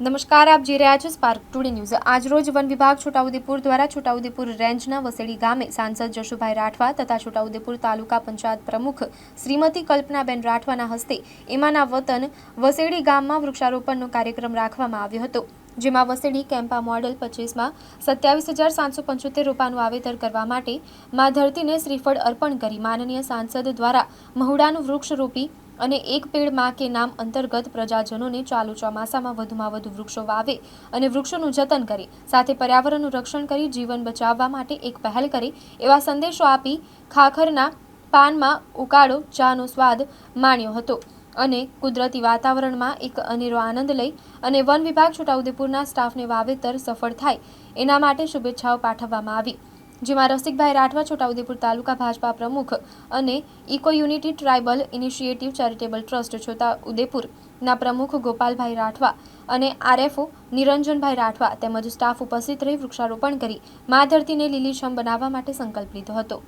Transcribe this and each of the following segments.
નમસ્કાર, આપ જોઈ રહ્યા છો સ્પાર્ક ટુડે ન્યૂઝ। આજરોજ વન વિભાગ છોટાઉદેપુર દ્વારા છોટાઉદેપુર રેન્જના વસેડી ગામે સાંસદ જશુભાઈ રાઠવા તથા છોટાઉદેપુર તાલુકા પંચાયત પ્રમુખ શ્રીમતી કલ્પનાબેન રાઠવાના હસ્તે એમાંના વતન વસેડી ગામમાં વૃક્ષારોપણનો કાર્યક્રમ રાખવામાં આવ્યો હતો, જેમાં વસેડી કેમ્પા મોડેલ 25માં 27,775 રોપાનું વાવેતર કરવા માટે મા ધરતીને શ્રીફળ અર્પણ કરી માનનીય સાંસદ દ્વારા મહુડાનું વૃક્ષ રોપી અને એક પેડ માં કે નામ અંતર્ગત પ્રજાજનોને ચાલુ ચોમાસામાં વધુમાં વધુ વૃક્ષો વાવે અને વૃક્ષોનું જતન કરે, સાથે પર્યાવરણનું રક્ષણ કરી જીવન બચાવવા માટે એક પહેલ કરે એવા સંદેશો આપી ખાખરના પાનમાં ઉકાળો ચાનો સ્વાદ માણ્યો હતો અને કુદરતી વાતાવરણમાં એક અનેરો આનંદ લઈ અને વન વિભાગ છોટાઉદેપુરના સ્ટાફને વાવેતર સફળ થાય એના માટે શુભેચ્છાઓ પાઠવવામાં આવી, જેમાં રસિકભાઈ રાઠવા છોટાઉદેપુર તાલુકા ભાજપા પ્રમુખ અને eco unity tribal initiative charitable trust છોટાઉદેપુરના પ્રમુખ ગોપાલભાઈ રાઠવા અને આરએફઓ નિરંજનભાઈ રાઠવા તેમજ સ્ટાફ ઉપસ્થિત રહી વૃક્ષારોપણ કરી મા ધરતીને લીલીછમ બનાવવા માટે સંકલ્પ લીધો હતો।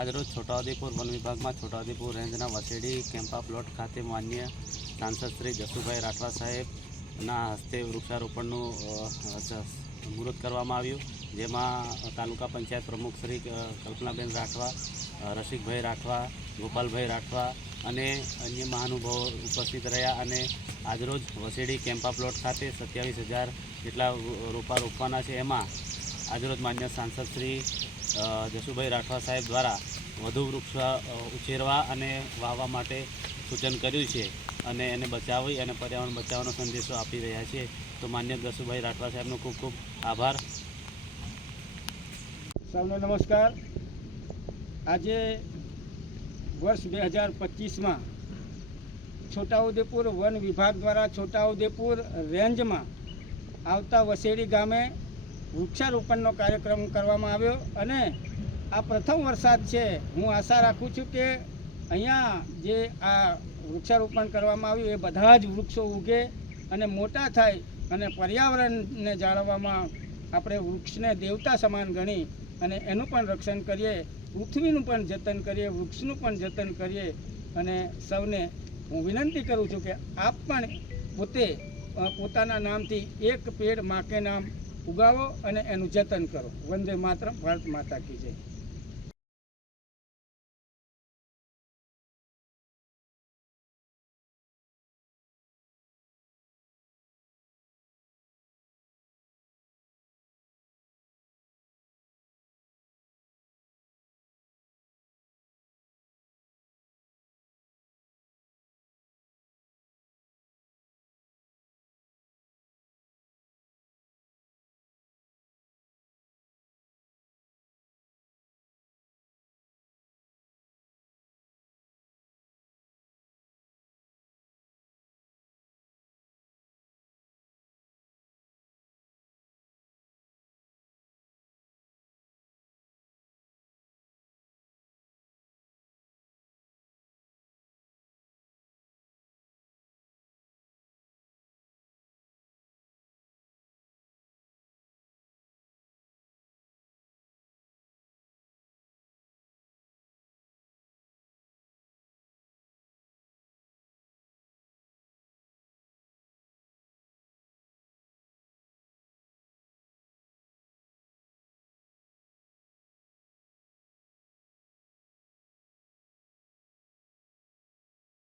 આજરોજ છોટાઉદેપુર વન વિભાગમાં છોટાઉદેપુર રેન્જના વસેડી કેમ્પા પ્લોટ ખાતે માન્ય સાંસદ શ્રી જશુભાઈ રાઠવા સાહેબના હસ્તે વૃક્ષારોપણનું મુહૂર્ત કરવામાં આવ્યું, જેમાં તાલુકા પંચાયત પ્રમુખ શ્રી કલ્પનાબેન રાઠવા, રસિકભાઈ રાઠવા, ગોપાલભાઈ રાઠવા અને અન્ય મહાનુભાવો ઉપસ્થિત રહ્યા અને આજરોજ વસેડી કેમ્પા પ્લોટ ખાતે 27,000 જેટલા રોપા રોપવાના છે। એમાં આજરોજ માન્ય સાંસદ શ્રી જશુભાઈ રાઠવા સાહેબ દ્વારા વધુ વૃક્ષ ઉછેરવા અને વાવવા માટે સૂચન કર્યું છે અને એને બચાવી અને પર્યાવરણ બચાવવાનો સંદેશો આપી રહ્યા છે। તો માન્ય જશુભાઈ રાઠવા સાહેબનો ખૂબ ખૂબ આભાર। સૌને નમસ્કાર। આજે વર્ષ 2025માં છોટાઉદેપુર વન વિભાગ દ્વારા છોટાઉદેપુર રેન્જમાં આવતા વસેડી ગામે વૃક્ષારોપણનો કાર્યક્રમ કરવામાં આવ્યો અને આ પ્રથમ વરસાદ છે। હું આશા રાખું છું કે અહીંયા જે આ વૃક્ષારોપણ કરવામાં આવ્યું એ બધા જ વૃક્ષો ઉગે અને મોટા થાય અને પર્યાવરણને જાળવવામાં આપણે વૃક્ષને દેવતા સમાન ગણી અને એનું પણ રક્ષણ કરીએ, પૃથ્વીનું પણ જતન કરીએ, વૃક્ષનું પણ જતન કરીએ અને સૌને હું વિનંતી કરું છું કે આપ પણ પોતે પોતાના નામથી એક પેડ માં કે નામ ઉગાવો અને એનું જતન કરો। વંદે માતરમ, ભારત માતા કી જય।